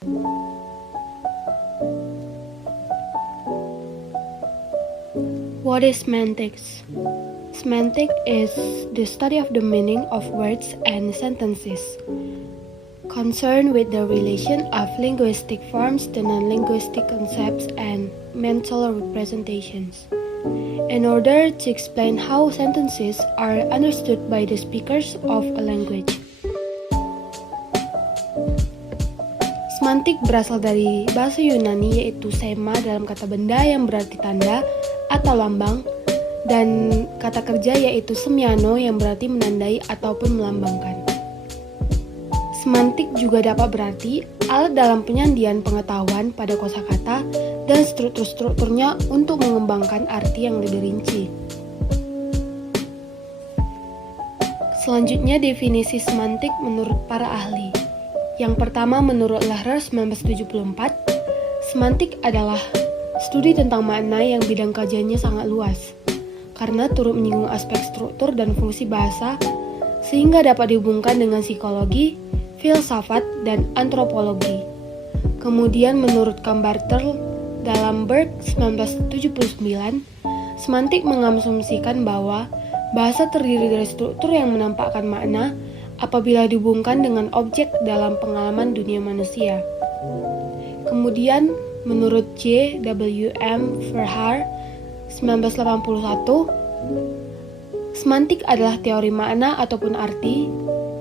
What is semantics? Semantics is the study of the meaning of words and sentences, concerned with the relation of linguistic forms to non-linguistic concepts and mental representations, in order to explain how sentences are understood by the speakers of a language. Semantik berasal dari bahasa Yunani yaitu sema dalam kata benda yang berarti tanda atau lambang, dan kata kerja yaitu semiano yang berarti menandai ataupun melambangkan. Semantik juga dapat berarti alat dalam penyandian pengetahuan pada kosakata dan struktur-strukturnya untuk mengembangkan arti yang lebih rinci. Selanjutnya definisi semantik menurut para ahli. Yang pertama menurut Lehrer 1974, semantik adalah studi tentang makna yang bidang kajiannya sangat luas, karena turut menyinggung aspek struktur dan fungsi bahasa, sehingga dapat dihubungkan dengan psikologi, filsafat, dan antropologi. Kemudian menurut Kambartel dalam Berg 1979, semantik mengasumsikan bahwa bahasa terdiri dari struktur yang menampakkan makna apabila dihubungkan dengan objek dalam pengalaman dunia manusia. Kemudian menurut J. W. M. Verhaar 1981, semantik adalah teori makna ataupun arti,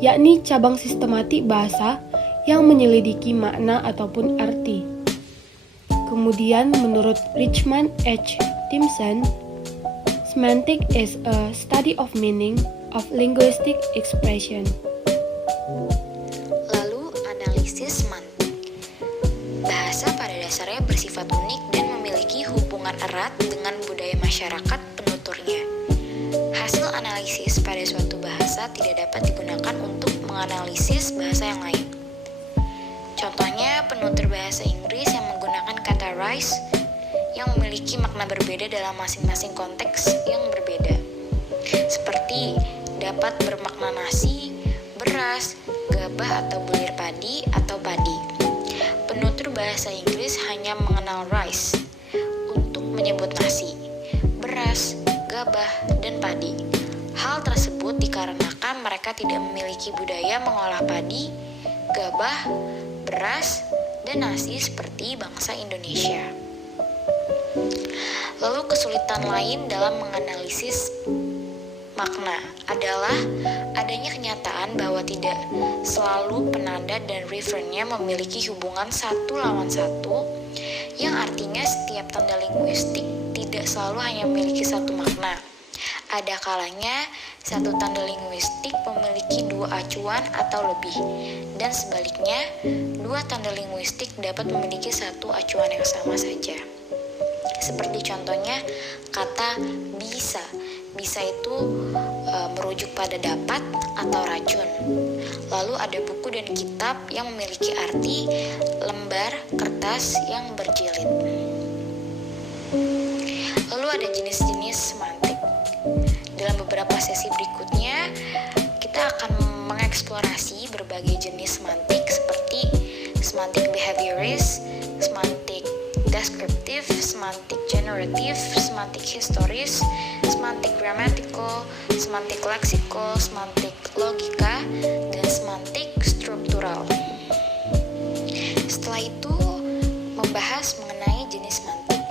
yakni cabang sistematik bahasa yang menyelidiki makna ataupun arti. Kemudian menurut Richmond H. Timson, semantic is a study of meaning of linguistic expression. Lalu analisis semantik. Bahasa pada dasarnya bersifat unik dan memiliki hubungan erat dengan budaya masyarakat penuturnya. Hasil analisis pada suatu bahasa tidak dapat digunakan untuk menganalisis bahasa yang lain. Contohnya, penutur bahasa Inggris yang menggunakan kata rice yang memiliki makna berbeda dalam masing-masing konteks yang berbeda. Seperti dapat bermakna nasi, beras, gabah atau bulir padi atau padi. Penutur bahasa Inggris hanya mengenal rice untuk menyebut nasi, beras, gabah, dan padi. Hal tersebut dikarenakan mereka tidak memiliki budaya mengolah padi, gabah, beras, dan nasi seperti bangsa Indonesia. Lalu kesulitan lain dalam menganalisis makna adalah adanya kenyataan bahwa tidak selalu penanda dan referennya memiliki hubungan satu lawan satu, yang artinya setiap tanda linguistik tidak selalu hanya memiliki satu makna. Ada kalanya satu tanda linguistik memiliki dua acuan atau lebih, dan sebaliknya dua tanda linguistik dapat memiliki satu acuan yang sama saja. Seperti contohnya kata bisa. Bisa itu merujuk pada dapat atau racun. Lalu ada buku dan kitab yang memiliki arti lembar kertas yang berjilid. Lalu ada jenis-jenis semantik. Dalam beberapa sesi berikutnya, kita akan mengeksplorasi berbagai jenis semantik seperti semantik behaviorist, semantik deskriptif, semantik generatif, semantik historis, semantik grammatical, semantik leksikal, semantik logika, dan semantik struktural. Setelah itu, membahas mengenai jenis semantik.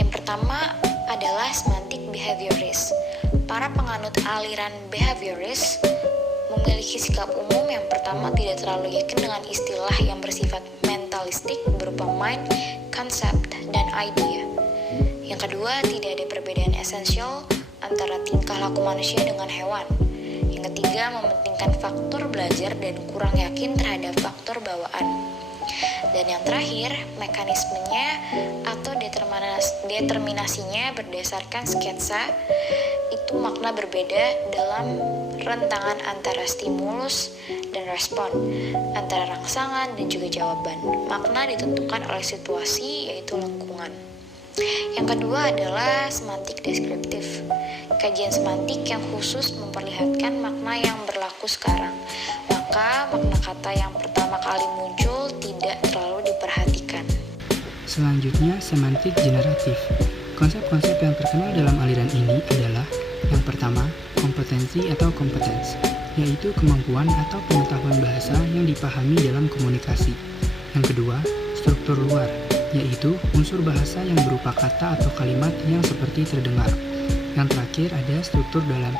Yang pertama adalah semantik behaviorist. Para penganut aliran behaviorist memiliki sikap umum yang pertama tidak terlalu yakin dengan istilah yang bersifat mentalistik berupa mind, concept, dan idea. Yang kedua, tidak ada perbedaan esensial antara tingkah laku manusia dengan hewan. Yang ketiga, mementingkan faktor belajar dan kurang yakin terhadap faktor bawaan. Dan yang terakhir, mekanismenya atau determinasinya berdasarkan sketsa, itu makna berbeda dalam rentangan antara stimulus dan respon, antara rangsangan dan juga jawaban. Makna ditentukan oleh situasi, yaitu lingkungan. Yang kedua adalah semantik deskriptif. Kajian semantik yang khusus memperlihatkan makna yang berlaku sekarang. Maka makna kata yang pertama kali muncul tidak terlalu Selanjutnya, semantik generatif. Konsep-konsep yang terkenal dalam aliran ini adalah yang pertama, kompetensi atau competence, yaitu kemampuan atau pengetahuan bahasa yang dipahami dalam komunikasi. Yang kedua, struktur luar, yaitu unsur bahasa yang berupa kata atau kalimat yang seperti terdengar. Yang terakhir ada struktur dalam,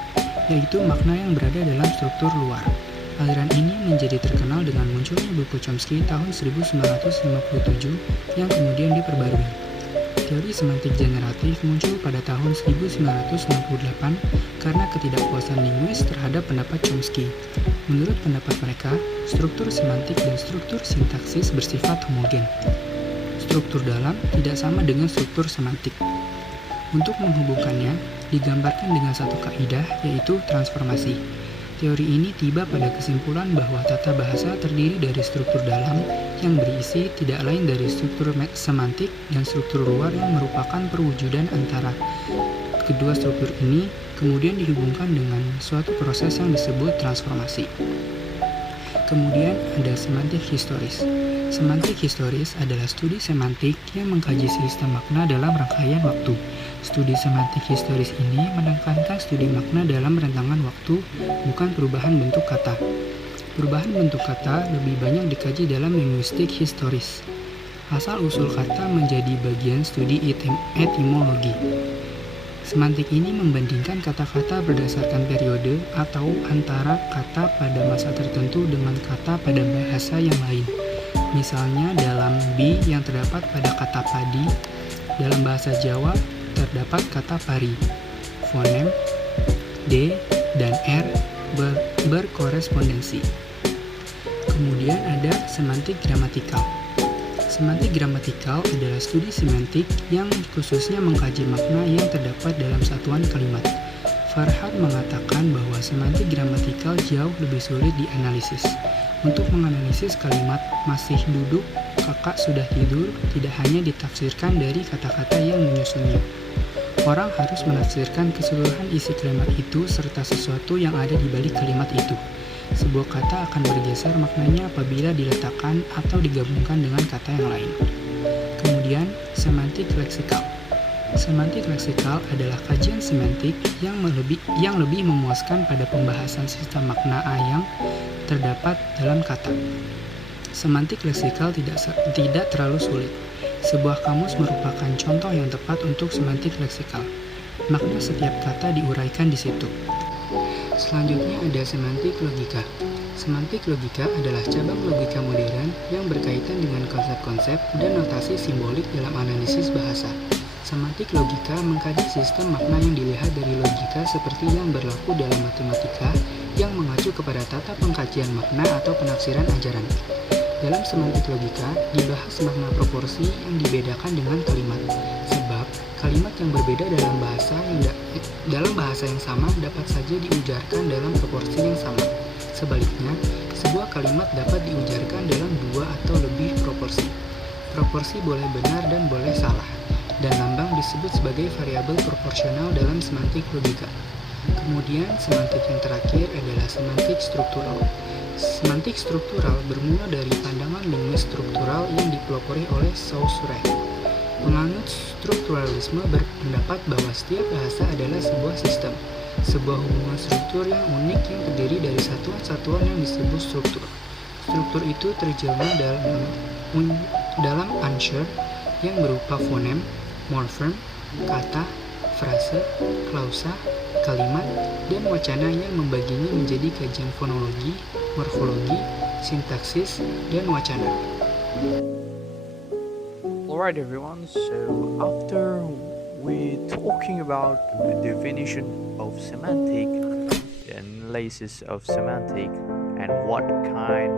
yaitu makna yang berada dalam struktur luar. Aliran ini menjadi terkenal dengan munculnya buku Chomsky tahun 1957 yang kemudian diperbarui. Teori semantik generatif muncul pada tahun 1968 karena ketidakpuasan linguis terhadap pendapat Chomsky. Menurut pendapat mereka, struktur semantik dan struktur sintaksis bersifat homogen. Struktur dalam tidak sama dengan struktur semantik. Untuk menghubungkannya, digambarkan dengan satu kaidah, yaitu transformasi. Teori ini tiba pada kesimpulan bahwa tata bahasa terdiri dari struktur dalam yang berisi tidak lain dari struktur semantik dan struktur luar yang merupakan perwujudan antara kedua struktur ini, kemudian dihubungkan dengan suatu proses yang disebut transformasi. Kemudian ada semantik historis. Semantik historis adalah studi semantik yang mengkaji sistem makna dalam rangkaian waktu. Studi semantik historis ini menekankan studi makna dalam rentangan waktu, bukan perubahan bentuk kata. Perubahan bentuk kata lebih banyak dikaji dalam linguistik historis. Asal-usul kata menjadi bagian studi etimologi. Semantik ini membandingkan kata-kata berdasarkan periode atau antara kata pada masa tertentu dengan kata pada bahasa yang lain. Misalnya dalam B yang terdapat pada kata padi, dalam bahasa Jawa terdapat kata pari. Fonem D dan R berkorespondensi. Kemudian ada semantik gramatikal. Semantik gramatikal adalah studi semantik yang khususnya mengkaji makna yang terdapat dalam satuan kalimat. Farhad mengatakan bahwa semantik gramatikal jauh lebih sulit dianalisis. Untuk menganalisis kalimat masih duduk, kakak sudah tidur tidak hanya ditafsirkan dari kata-kata yang menyusunnya. Orang harus menafsirkan keseluruhan isi kalimat itu serta sesuatu yang ada di balik kalimat itu. Sebuah kata akan bergeser maknanya apabila diletakkan atau digabungkan dengan kata yang lain. Kemudian, semantik leksikal. Semantik leksikal adalah kajian semantik yang lebih memuaskan pada pembahasan sistem makna yang terdapat dalam kata. Semantik leksikal tidak terlalu sulit. Sebuah kamus merupakan contoh yang tepat untuk semantik leksikal. Makna setiap kata diuraikan di situ. Selanjutnya ada semantik logika. Semantik logika adalah cabang logika modern yang berkaitan dengan konsep-konsep dan notasi simbolik dalam analisis bahasa. Semantik logika mengkaji sistem makna yang dilihat dari logika seperti yang berlaku dalam matematika yang mengacu kepada tata pengkajian makna atau penafsiran ajaran. Dalam semantik logika, dibahas makna proporsi yang dibedakan dengan kalimat. Sebab, kalimat yang berbeda dalam bahasa yang sama dapat saja diujarkan dalam proporsi yang sama. Sebaliknya, sebuah kalimat dapat diujarkan dalam dua atau lebih proporsi. Proporsi boleh benar dan boleh salah, dan lambang disebut sebagai variabel proporsional dalam semantik logika. Kemudian, semantik yang terakhir adalah semantik struktural. Semantik struktural bermula dari pandangan linguis struktural yang dipelopori oleh Saussure. Penganut strukturalisme berpendapat bahwa setiap bahasa adalah sebuah sistem, sebuah hubungan struktur yang unik yang terdiri dari satuan-satuan yang disebut struktur. Struktur itu terjelma dalam unsur yang berupa fonem, morfem, kata, frase, klausa, kalimat, dan wacana yang membaginya menjadi kajian fonologi, morfologi, sintaksis, dan wacana. Alright everyone, so after we talking about the definition of semantic, the analysis of semantic, and what kind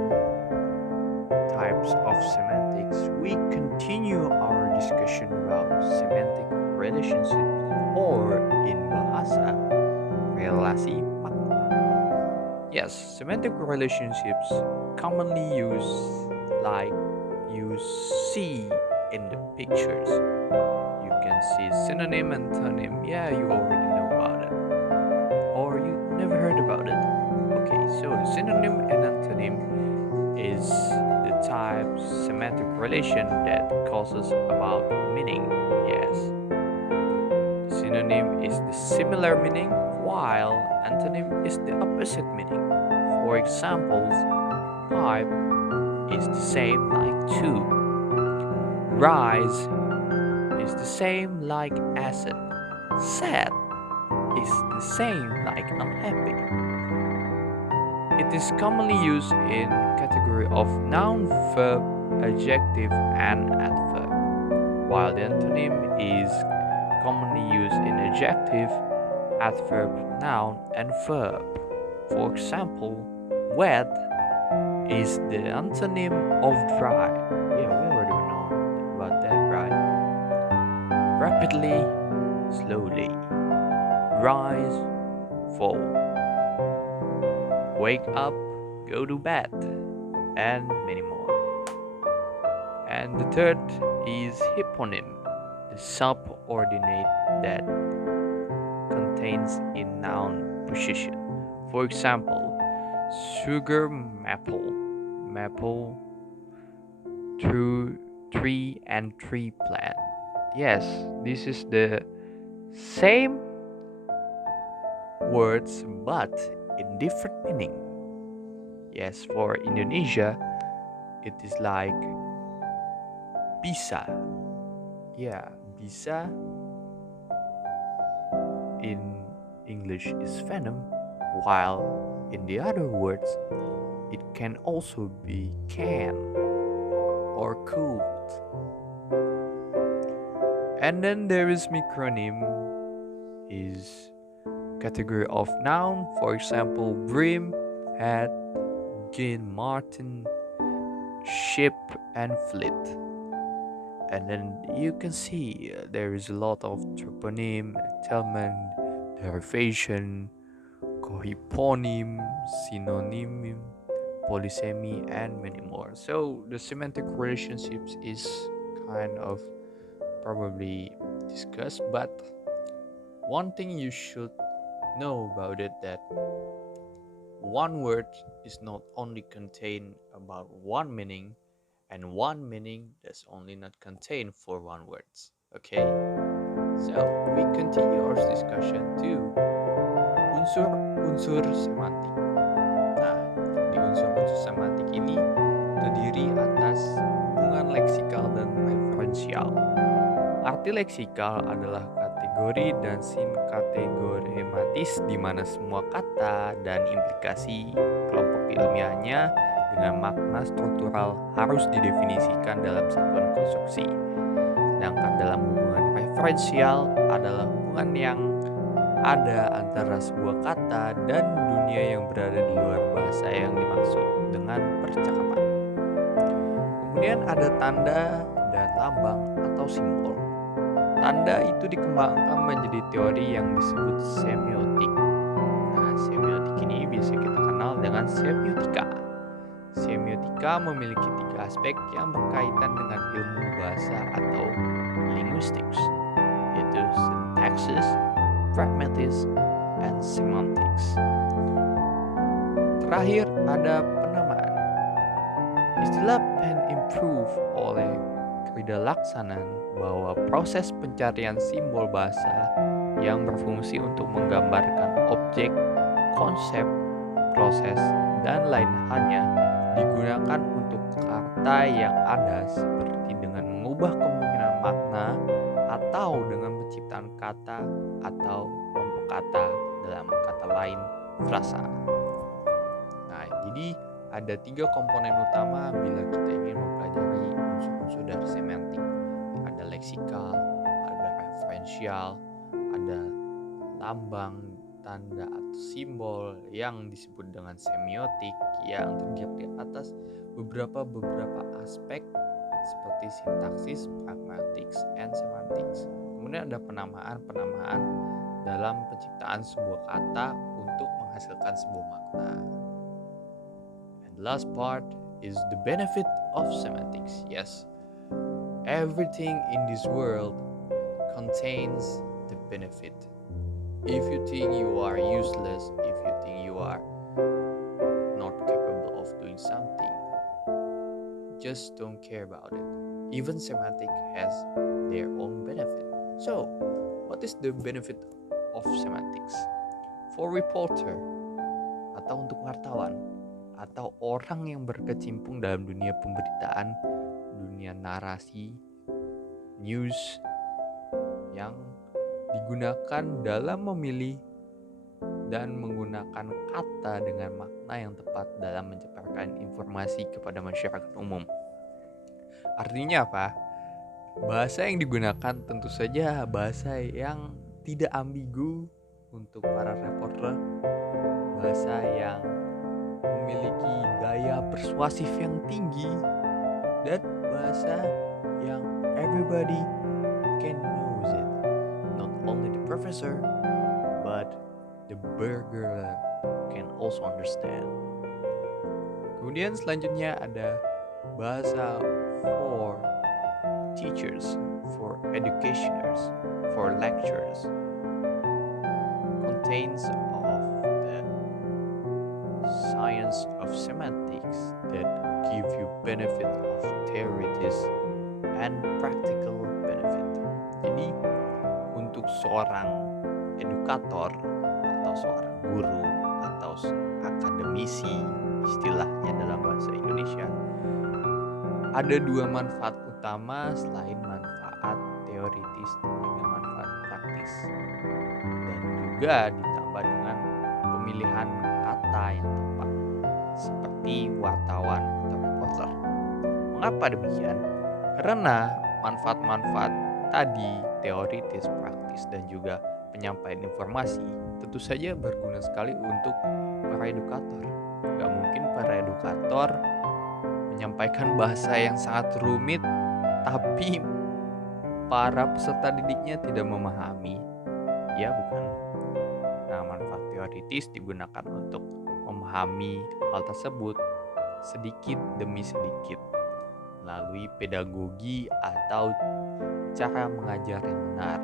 types of semantics, we continue our discussion about semantic relationships, or in bahasa, relasi makna. Yes, semantic relationships commonly used like you see in the pictures. You can see synonym, antonym. Yeah, you already know about it. Or you never heard about it. Okay, so synonym and antonym is the type semantic relation that causes about meaning. Yes. Synonym is the similar meaning, while antonym is the opposite meaning. For examples, pipe is the same like two. Rise is the same like acid. Sad is the same like unhappy. It is commonly used in category of noun, verb, adjective, and adverb, while the antonym is commonly used in adjective, adverb, noun, and verb. For example, wet is the antonym of dry. Yeah, we already know about that, right? Rapidly, slowly. Rise, fall. Wake up, go to bed, and many more. And the third is hyponym, the subordinate that contains in noun position. For example, sugar maple, maple, tree and tree plant. Yes, this is the same words but in different meaning. Yes, for Indonesia, it is like bisa. Yeah, bisa in English is venom, while in the other words, it can also be can or cooled. And then there is micronym, is category of noun, for example, brim, hat, gin, martin, ship, and fleet. And then you can see there is a lot of troponym, entailment, derivation, cohyponym, synonym, polysemy, and many more. So the semantic relationships is kind of probably discussed, but one thing you should know about it, that one word is not only contain about one meaning, and one meaning does only not contain for one words. Okay, so we continue our discussion to unsur-unsur semantik. Nah, di unsur-unsur semantik ini terdiri atas hubungan leksikal dan referensial. Arti leksikal adalah kategori dan sinkategorematis di mana semua kata dan implikasi kelompok ilmiahnya dengan makna struktural harus didefinisikan dalam satuan konstruksi. Sedangkan dalam hubungan referensial adalah hubungan yang ada antara sebuah kata dan dunia yang berada di luar bahasa yang dimaksud dengan percakapan. Kemudian ada tanda dan lambang atau simbol. Tanda itu dikembangkan menjadi teori yang disebut semiotik. Nah, semiotik ini biasa kita kenal dengan semiotika. Semiotika memiliki 3 aspek yang berkaitan dengan ilmu bahasa atau linguistics, yaitu syntaxis, pragmatism, and semantics. Terakhir ada penamaan. Istilah pen improve oleh Krida Laksanan bahwa proses pencarian simbol bahasa yang berfungsi untuk menggambarkan objek, konsep, proses, dan lain halnya digunakan untuk kata yang ada seperti dengan mengubah kemungkinan makna atau dengan penciptaan kata atau kelompok kata dalam kata lain frasa. Nah, jadi ada 3 komponen utama bila kita ingin mempelajari unsur-unsur dari semantik. Ada leksikal, ada referensial, ada lambang, tanda atau simbol yang disebut dengan semiotik yang terdiri atas beberapa aspek seperti sintaksis, pragmatics, and semantics. Kemudian ada penamaan dalam penciptaan sebuah kata untuk menghasilkan sebuah makna. And the last part is the benefit of semantics. Yes, everything in this world contains the benefit. If you think you are useless, if you think you are not capable of doing something, just don't care about it. Even semantic has their own benefit. So, what is the benefit of semantics? For reporter, atau untuk wartawan, atau orang yang berkecimpung dalam dunia pemberitaan, dunia narasi, news, yang digunakan dalam memilih dan menggunakan kata dengan makna yang tepat dalam menceparkan informasi kepada masyarakat umum. Artinya apa? Bahasa yang digunakan tentu saja bahasa yang tidak ambigu untuk para reporter, bahasa yang memiliki daya persuasif yang tinggi, dan bahasa yang everybody can knows it. Not only the professor, but the burger can also understand. Kemudian selanjutnya ada bahasa for teachers, for educationers, for lecturers. Contains of the science of semantics that give you benefit of theories and practical benefit. Jadi untuk seorang edukator atau seorang guru atau akademisi, istilahnya dalam bahasa Indonesia, ada dua manfaat utama selain manfaat teoritis dan juga manfaat praktis, dan juga ditambah dengan pemilihan kata yang tepat seperti wartawan atau reporter. Mengapa demikian? Karena manfaat-manfaat tadi, teoritis, praktis, dan juga penyampaian informasi tentu saja berguna sekali untuk para edukator. Gak mungkin para edukator menyampaikan bahasa yang sangat rumit tapi para peserta didiknya tidak memahami. Ya bukan. Nah, manfaat teoritis digunakan untuk memahami hal tersebut sedikit demi sedikit melalui pedagogi atau cara mengajar yang benar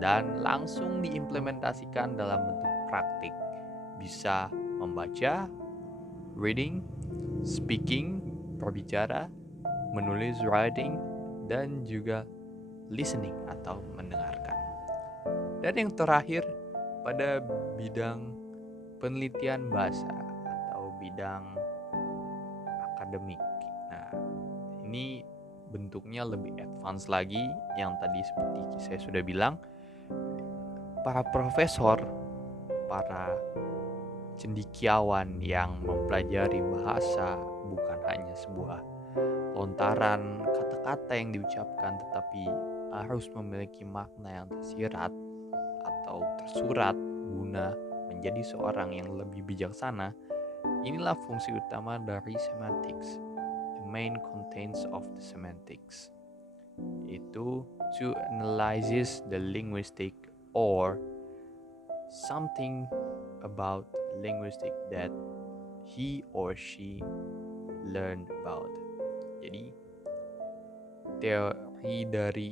dan langsung diimplementasikan dalam bentuk praktik. Bisa membaca, reading, speaking, berbicara, menulis, writing, dan juga listening atau mendengarkan. Dan yang terakhir, pada bidang penelitian bahasa atau bidang akademik. Nah, ini bentuknya lebih advance lagi, yang tadi seperti saya sudah bilang, para profesor, para cendekiawan yang mempelajari bahasa bukan hanya sebuah lontaran kata-kata yang diucapkan, tetapi harus memiliki makna yang tersirat atau tersurat guna menjadi seorang yang lebih bijaksana. Inilah fungsi utama dari semantics. The main contents of the semantics itu to analyze the linguistic or something about linguistic that he or she learned about. Jadi teori dari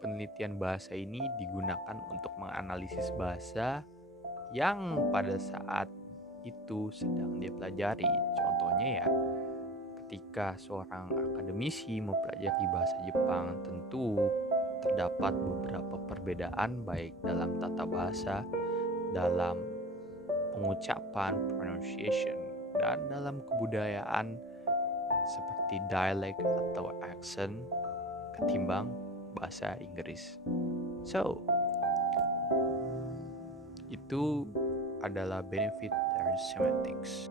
penelitian bahasa ini digunakan untuk menganalisis bahasa yang pada saat itu sedang dipelajari. Contohnya ya, ketika seorang akademisi mempelajari bahasa Jepang, tentu terdapat beberapa perbedaan baik dalam tata bahasa, dalam pengucapan, pronunciation, dan dalam kebudayaan seperti dialek atau accent ketimbang bahasa Inggris. So, itu adalah benefit dari semantics.